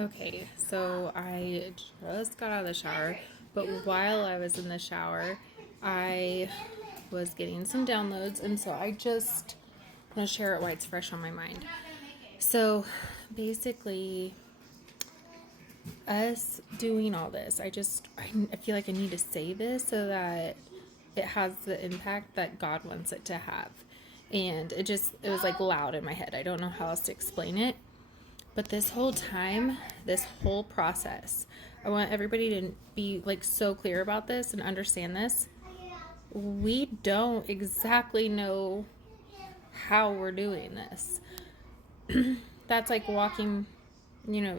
Okay, so I just got out of the shower, but while I was in the shower, I was getting some downloads, and so I just want to share it while it's fresh on my mind. So basically, us doing all this, I feel like I need to say this so that it has the impact that God wants it to have. And it was like loud in my head. I don't know how else to explain it. But this whole time, this whole process, I want everybody to be like so clear about this and understand this. We don't exactly know how we're doing this. That's like walking, you know,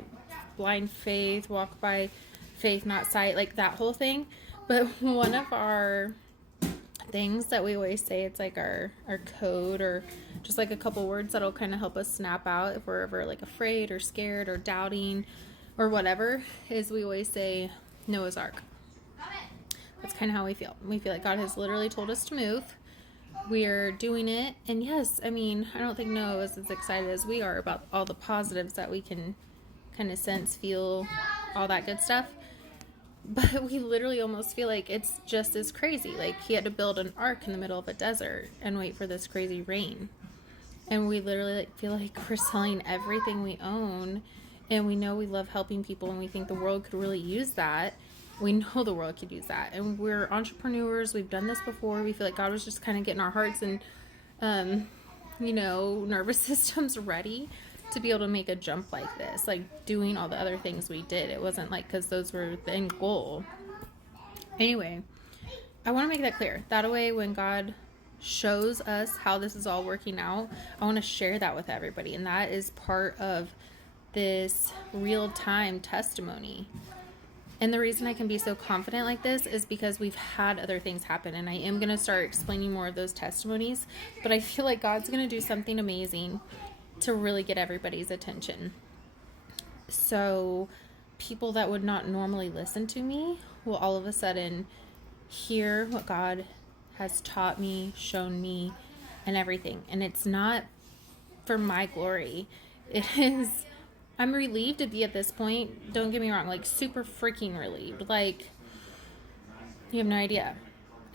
blind faith, walk by faith, not sight, like that whole thing. But one of our things that we always say, it's like our code, or just like a couple words that'll kind of help us snap out if we're ever like afraid or scared or doubting or whatever, is we always say Noah's Ark. That's kind of how we feel. We feel like God has literally told us to move. We're doing it. And yes, I mean, I don't think Noah was as excited as we are about all the positives that we can kind of sense, feel, all that good stuff. But we literally almost feel like it's just as crazy. Like he had to build an ark in the middle of a desert and wait for this crazy rain. And we literally like feel like we're selling everything we own, and we know we love helping people, and we think the world could really use that. We know the world could use that, and we're entrepreneurs. We've done this before. We feel like God was just kind of getting our hearts and nervous systems ready to be able to make a jump like this, like doing all the other things we did. It wasn't like because those were the end goal. Anyway, I want to make that clear. That way, when God shows us how this is all working out, I want to share that with everybody. And that is part of this real time testimony. And the reason I can be so confident like this is because we've had other things happen. And I am going to start explaining more of those testimonies. But I feel like God's going to do something amazing to really get everybody's attention. So people that would not normally listen to me will all of a sudden hear what God has taught me, shown me, and everything. And it's not for my glory. It is, I'm relieved to be at this point. Don't get me wrong, like super freaking relieved. Like, you have no idea.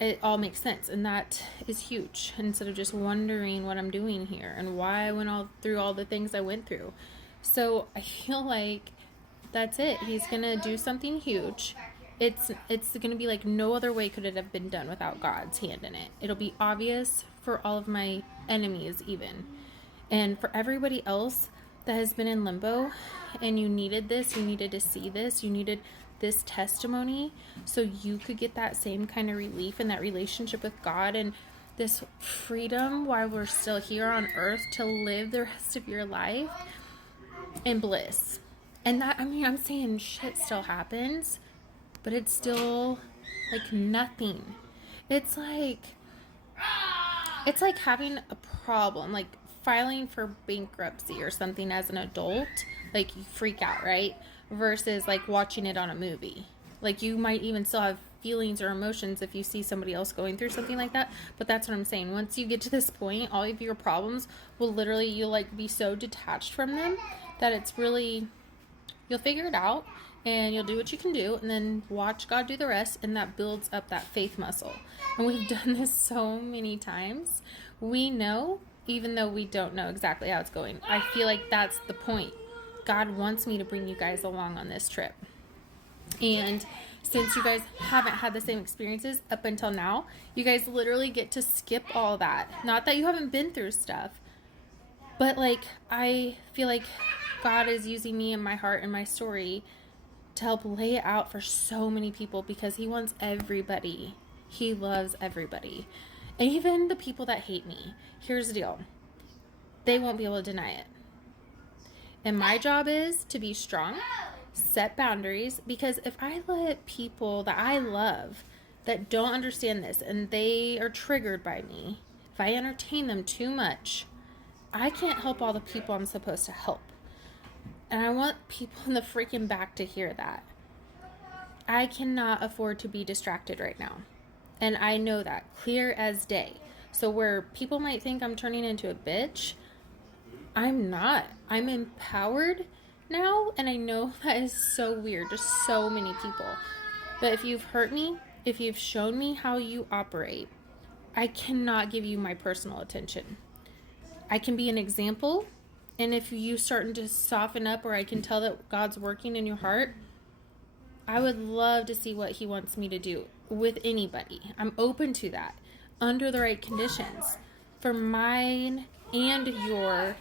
It all makes sense, and that is huge. Instead of just wondering what I'm doing here and why I went all through all the things I went through. So I feel like that's it. He's gonna do something huge. It's gonna be like no other way could it have been done without God's hand in it. It'll be obvious for all of my enemies, even, and for everybody else that has been in limbo. And you needed this. You needed to see this. You needed this testimony so you could get that same kind of relief in that relationship with God and this freedom while we're still here on earth to live the rest of your life in bliss. And that, I mean, I'm saying shit still happens, but it's still like nothing. It's like having a problem, like filing for bankruptcy or something as an adult. Like you freak out, right? Versus like watching it on a movie. Like you might even still have feelings or emotions if you see somebody else going through something like that. But that's what I'm saying. Once you get to this point, all of your problems will literally, you'll like be so detached from them that it's really, you'll figure it out and you'll do what you can do and then watch God do the rest, and that builds up that faith muscle. And we've done this so many times. We know, even though we don't know exactly how it's going. I feel like that's the point. God wants me to bring you guys along on this trip. And since you guys haven't had the same experiences up until now, you guys literally get to skip all that. Not that you haven't been through stuff, but like I feel like God is using me and my heart and my story to help lay it out for so many people, because he wants everybody. He loves everybody. And even the people that hate me. Here's the deal. They won't be able to deny it. And my job is to be strong, set boundaries, because if I let people that I love that don't understand this and they are triggered by me, if I entertain them too much, I can't help all the people I'm supposed to help. And I want people in the freaking back to hear that. I cannot afford to be distracted right now. And I know that clear as day. So where people might think I'm turning into a bitch, I'm not. I'm empowered now, and I know that is so weird to so many people. But if you've hurt me, if you've shown me how you operate, I cannot give you my personal attention. I can be an example, and if you starting to soften up, or I can tell that God's working in your heart, I would love to see what he wants me to do with anybody. I'm open to that under the right conditions for mine and your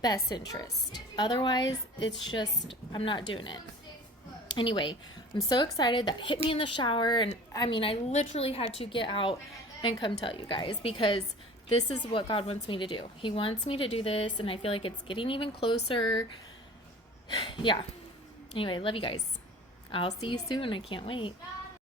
best interest. Otherwise, it's just, I'm not doing it. Anyway, I'm so excited. That hit me in the shower, and I mean, I literally had to get out and come tell you guys, because this is what God wants me to do. He wants me to do this, and I feel like it's getting even closer. Yeah. Anyway, love you guys. I'll see you soon. I can't wait.